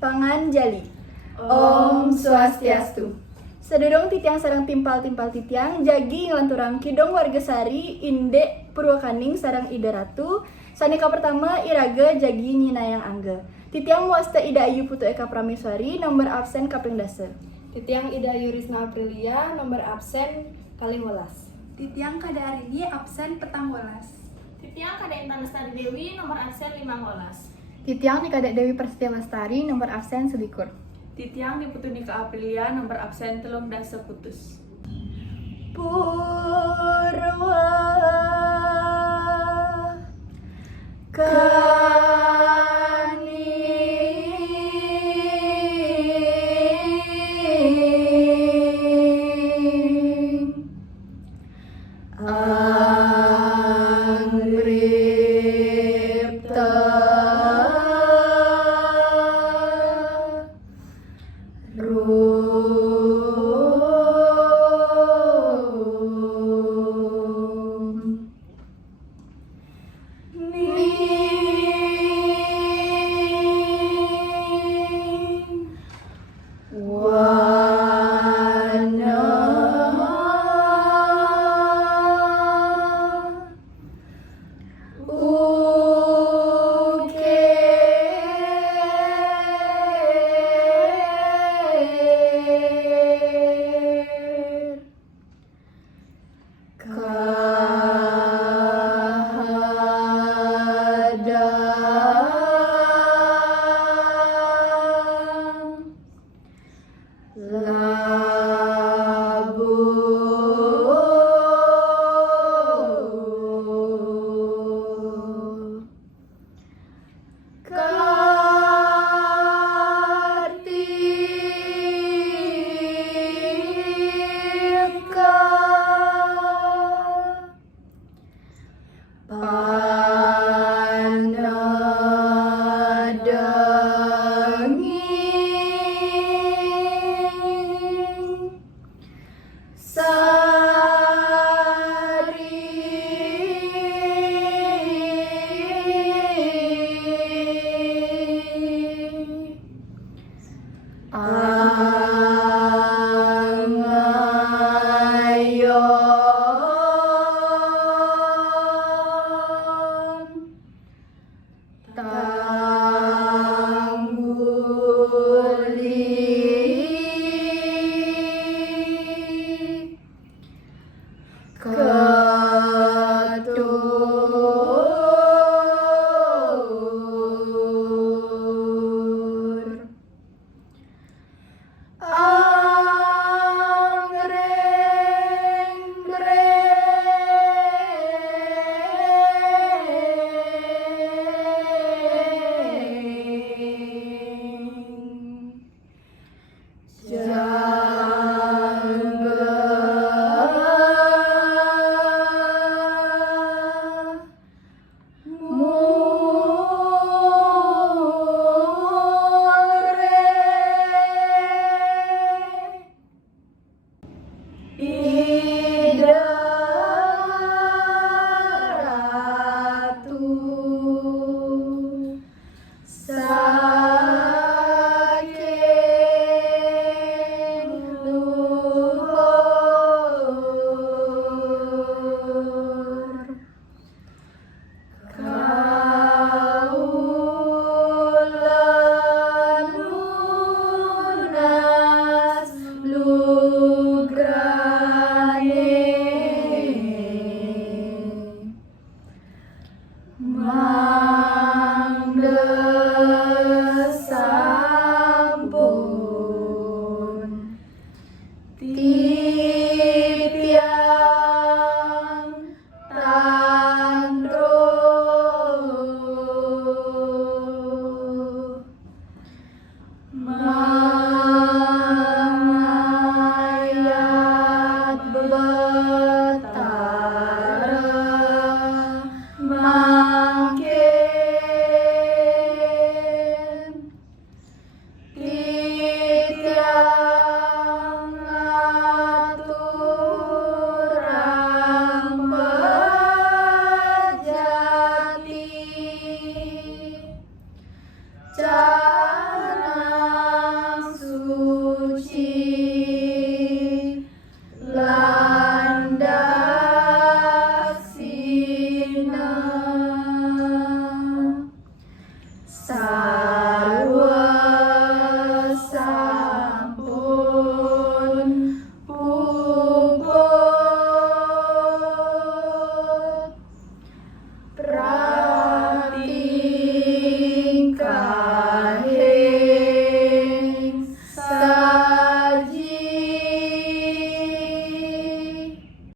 Pangan jali. Om Swastiastu. Sadurung titiang sareng timpal-timpal titiang jagi nglanturang kidong warga sari inde Purwakaning sareng Ida Ratu. Sanika pertama iraga jagi nyinayang angga. Titiang muasta Ida Ayu Putu Eka Prameswari nomor absen kaping dasar. Titiang Ida Yurisma Aprilia nomor absen kalih welas. Titiang Kada Arini absen petang welas. Titiang Kada Intan Lestari Dewi nomor absen 15. Titiang Nikadek Dewi Prasetya Lestari nomor absen 21. Titiang Niputu Nika Aprilia nomor absen 13 putus. Purwa kaning angripta